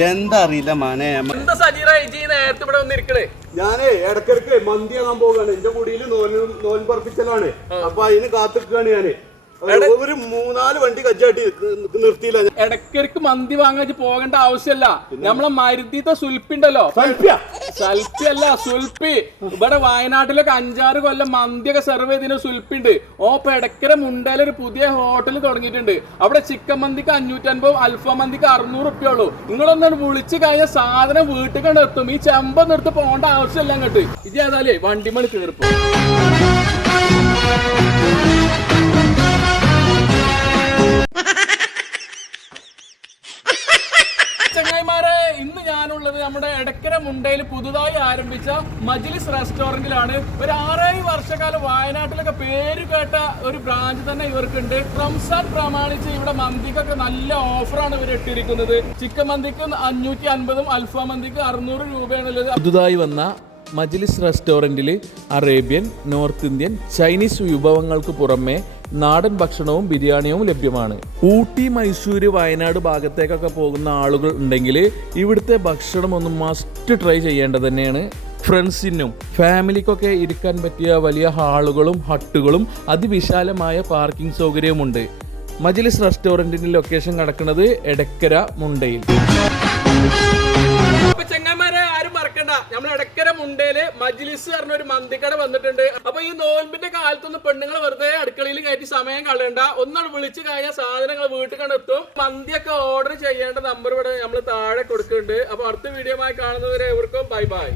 എന്താ അറിയില്ല മാനെ. എന്താ സജീറ നേരത്തെ ഇവിടെ വന്നിരിക്കണേ? ഞാനേ ഇടക്കിടക്ക് മന്തി ആകാൻ പോവുകയാണ്. എന്റെ കുടിയിൽ നോൻപറപ്പിച്ചലാണ്. അപ്പൊ അതിന് കാത്തിക്കാണ് ഞാന്. ഒരു 3-4 വണ്ടി കജ്ജാട്ടി നിർത്തിയില്ല. ഇടക്കിടക്ക് മന്തി വാങ്ങാൻ പോകേണ്ട ആവശ്യമല്ല. നമ്മളെ മരുതീത്തെ സുൽപ്പി ഉണ്ടല്ലോ, സൽപ്പി അല്ല സുൽപ്പി. ഇവിടെ വയനാട്ടിലൊക്കെ 5-6 കൊല്ലം മന്തിയൊക്കെ സെർവ് ചെയ്തതിന് സുൽപ്പി ഉണ്ട്. ഓപ്പൊ ഇടക്കര മുണ്ടയിലൊരു പുതിയ ഹോട്ടൽ തുടങ്ങിയിട്ടുണ്ട്. അവിടെ ചിക്കൻ മന്തിക്ക് 550, അൽഫാം മന്തിക്ക് 600 റുപ്യ ഉള്ളൂ. നിങ്ങളൊന്നും വിളിച്ചു കഴിഞ്ഞ സാധനം വീട്ടിൽ കണ്ട് എത്തും. ഈ ചെമ്പൊന്നും എടുത്ത് പോകേണ്ട ആവശ്യമില്ല അങ്ങോട്ട്. ഇത് ഏതായാലേ വണ്ടിമണി തീർപ്പ്. ചങ്ങായിമാരെ, ഇന്ന് ഞാനുള്ളത് നമ്മുടെ എടക്കര മുണ്ടയിൽ പുതുതായി ആരംഭിച്ച മജ്ലിസ് റെസ്റ്റോറന്റിലാണ്. ഒരു 6-7 വർഷക്കാലം വയനാട്ടിലൊക്കെ പേര് കേട്ട ഒരു ബ്രാഞ്ച് തന്നെ ഇവർക്കുണ്ട്. റംസാൻ പ്രമാണിച്ച് ഇവിടെ മന്തിക്കൊക്കെ നല്ല ഓഫറാണ് ഇവർ ഇട്ടിരിക്കുന്നത്. ചിക്കൻ മന്തിക്ക് 550, അൽഫാം മന്തിക്ക് 600 രൂപയാണുള്ളത്. പുതുതായി വന്ന മജ്ലിസ് റെസ്റ്റോറൻറ്റിൽ അറേബ്യൻ, നോർത്ത് ഇന്ത്യൻ, ചൈനീസ് വിഭവങ്ങൾക്ക് പുറമെ നാടൻ ഭക്ഷണവും ബിരിയാണിയും ലഭ്യമാണ്. ഊട്ടി, മൈസൂര്, വയനാട് ഭാഗത്തേക്കൊക്കെ പോകുന്ന ആളുകൾ ഉണ്ടെങ്കിൽ ഇവിടുത്തെ ഭക്ഷണം ഒന്ന് മസ്റ്റ് ട്രൈ ചെയ്യേണ്ടത് തന്നെയാണ്. ഫ്രണ്ട്സിനും ഫാമിലിക്കൊക്കെ ഇരിക്കാൻ പറ്റിയ വലിയ ഹാളുകളും ഹട്ടുകളും അതിവിശാലമായ പാർക്കിംഗ് സൗകര്യവുമുണ്ട്. മജ്ലിസ് റെസ്റ്റോറൻറ്റിൻ്റെ ലൊക്കേഷൻ കിടക്കുന്നത് എടക്കര മുണ്ടയിൽ. നമ്മൾ എടക്കര മുണ്ടയില് മജ്ലിസ് പറഞ്ഞ ഒരു മന്തിക്കട വന്നിട്ടുണ്ട്. അപ്പൊ ഈ നോൻപിന്റെ കാലത്തൊന്നും പെണ്ണുങ്ങൾ വെറുതെ അടുക്കളയിൽ കയറ്റി സമയം കളയണ്ട. ഒന്നാണ് വിളിച്ചു കഴിഞ്ഞാൽ സാധനങ്ങൾ വീട്ടിൽ കണ്ടെത്തും. മന്തിയൊക്കെ ഓർഡർ ചെയ്യേണ്ട നമ്പർ ഇവിടെ നമ്മൾ താഴെ കൊടുക്കുന്നുണ്ട്. അപ്പൊ അടുത്ത വീഡിയോ ആയി കാണുന്നവരെ എവർക്കും ബൈ ബൈ.